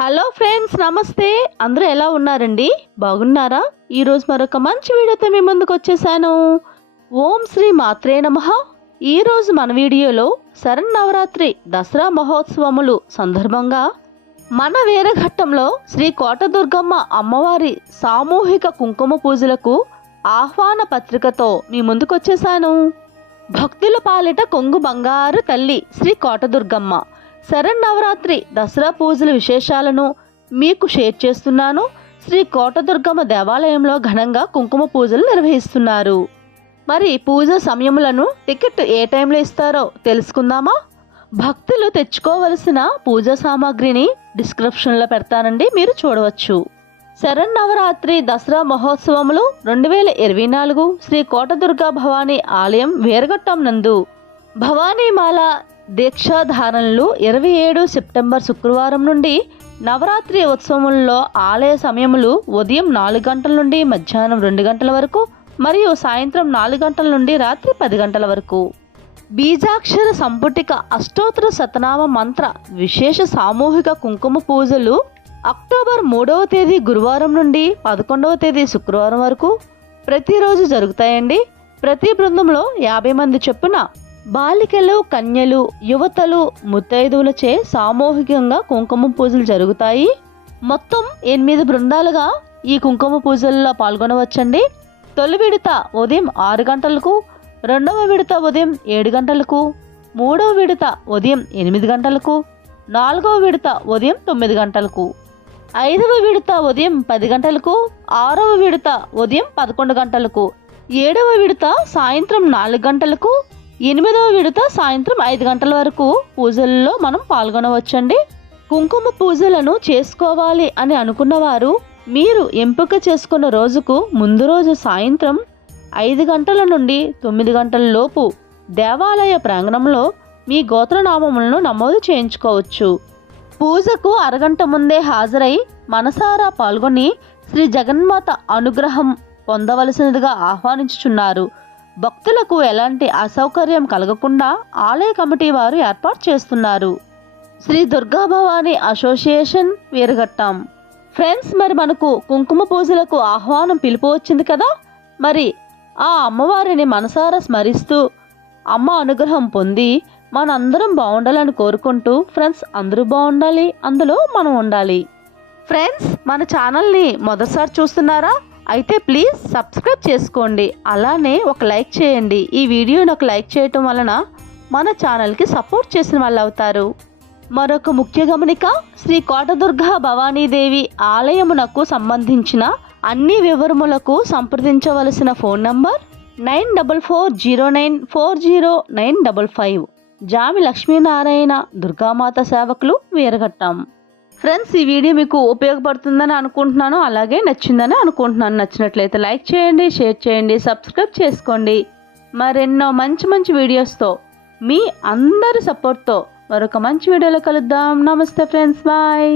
Hello friends, నమస్తే. అందరూ ఎలా ఉన్నారండి? బాగున్నారా? ఈరోజు మరొక మంచి వీడియోతో మీ ముందుకు వచ్చేసాను. ఓం శ్రీ మాత్రే నమః. ఈరోజు మన వీడియోలో శరన్నవరాత్రి దసరా మహోత్సవములు సందర్భంగా మన వీరఘట్టంలో శ్రీ కోటదుర్గమ్మ అమ్మవారి సామూహిక కుంకుమ పూజలకు ఆహ్వాన పత్రికతో మీ ముందుకు వచ్చేసాను. భక్తుల పాలిట కొంగు బంగారు తల్లి శ్రీ కోటదుర్గమ్మ శరన్నవరాత్రి దసరా పూజల విశేషాలను మీకు షేర్ చేస్తున్నాను. శ్రీ కోటదుర్గమ్మ దేవాలయంలో ఘనంగా కుంకుమ పూజలు నిర్వహిస్తున్నారు. మరి పూజ సమయములను టికెట్ ఏ టైంలో ఇస్తారో తెలుసుకుందామా? భక్తులు తెచ్చుకోవలసిన పూజా సామాగ్రిని డిస్క్రిప్షన్లో పెడతానండి, మీరు చూడవచ్చు. శరన్నవరాత్రి దసరా మహోత్సవములు 2024 శ్రీ కోటదుర్గా భవానీ ఆలయం వీరఘట్టం నందు భవానీమాల దీక్షాధారణలు 27 సెప్టెంబర్ శుక్రవారం నుండి నవరాత్రి ఉత్సవములలో ఆలయ సమయములు ఉదయం 4 గంటల నుండి మధ్యాహ్నం 2 గంటల వరకు మరియు సాయంత్రం 4 గంటల నుండి రాత్రి 10 గంటల వరకు. బీజాక్షర సంపుటిక అష్టోత్తర శతనామ మంత్ర విశేష సామూహిక కుంకుమ పూజలు అక్టోబర్ 3వ తేదీ గురువారం నుండి 11వ తేదీ శుక్రవారం వరకు ప్రతిరోజు జరుగుతాయండి. ప్రతి బృందంలో 50 మంది చొప్పున బాలికలు, కన్యలు, యువతలు, ముత్తైదువులచే సామూహికంగా కుంకుమ పూజలు జరుగుతాయి. మొత్తం 8 బృందాలుగా ఈ కుంకుమ పూజల్లో పాల్గొనవచ్చండి. తొలి విడత ఉదయం 6 గంటలకు, రెండవ విడత ఉదయం 7 గంటలకు, మూడవ విడత ఉదయం 8 గంటలకు, నాలుగవ విడత ఉదయం 9 గంటలకు, ఐదవ విడత ఉదయం 10 గంటలకు, ఆరవ విడత ఉదయం 11 గంటలకు, ఏడవ విడత సాయంత్రం 4 గంటలకు, 8వ విడత సాయంత్రం 5 గంటల వరకు పూజల్లో మనం పాల్గొనవచ్చండి. కుంకుమ పూజలను చేసుకోవాలి అని అనుకున్నవారు మీరు ఎంపిక చేసుకున్న రోజుకు ముందు రోజు సాయంత్రం 5 గంటల నుండి 9 గంటల లోపు దేవాలయ ప్రాంగణంలో మీ గోత్రనామములను నమోదు చేయించుకోవచ్చు. పూజకు అరగంట ముందే హాజరై మనసారా పాల్గొని శ్రీ జగన్మాత అనుగ్రహం పొందవలసినదిగా ఆహ్వానించుచున్నారు. భక్తులకు ఎలాంటి అసౌకర్యం కలగకుండా ఆలయ కమిటీ వారు ఏర్పాటు చేస్తున్నారు. శ్రీ దుర్గా భవానీ అసోసియేషన్ వీరఘట్టం. ఫ్రెండ్స్, మరి మనకు కుంకుమ పూజలకు ఆహ్వానం పిలుపు వచ్చింది కదా. మరి ఆ అమ్మవారిని మనసారా స్మరిస్తూ అమ్మ అనుగ్రహం పొంది మనందరం బాగుండాలని కోరుకుంటూ ఫ్రెండ్స్, అందరూ బాగుండాలి, అందులో మనం ఉండాలి. ఫ్రెండ్స్, మన ఛానల్ని మొదటిసారి చూస్తున్నారా? అయితే ప్లీజ్ సబ్స్క్రైబ్ చేసుకోండి. అలానే ఒక లైక్ చేయండి. ఈ వీడియోని ఒక లైక్ చేయటం వలన మన ఛానల్కి సపోర్ట్ చేసిన వాళ్ళు అవుతారు. మరొక ముఖ్య గమనిక, శ్రీ కోటదుర్గా భవానీదేవి ఆలయమునకు సంబంధించిన అన్ని వివరములకు సంప్రదించవలసిన ఫోన్ నంబర్ 9440940955. జామి లక్ష్మీనారాయణ దుర్గామాత సేవకులు వీరఘట్టం. ఫ్రెండ్స్, ఈ వీడియో మీకు ఉపయోగపడుతుందని అనుకుంటున్నాను, అలాగే నచ్చిందని అనుకుంటున్నాను. నచ్చినట్లయితే లైక్ చేయండి, షేర్ చేయండి, సబ్స్క్రైబ్ చేసుకోండి. మరెన్నో మంచి మంచి వీడియోస్తో మీ అందరి సపోర్ట్తో మరొక మంచి వీడియోలో కలుద్దాం. నమస్తే ఫ్రెండ్స్, బాయ్.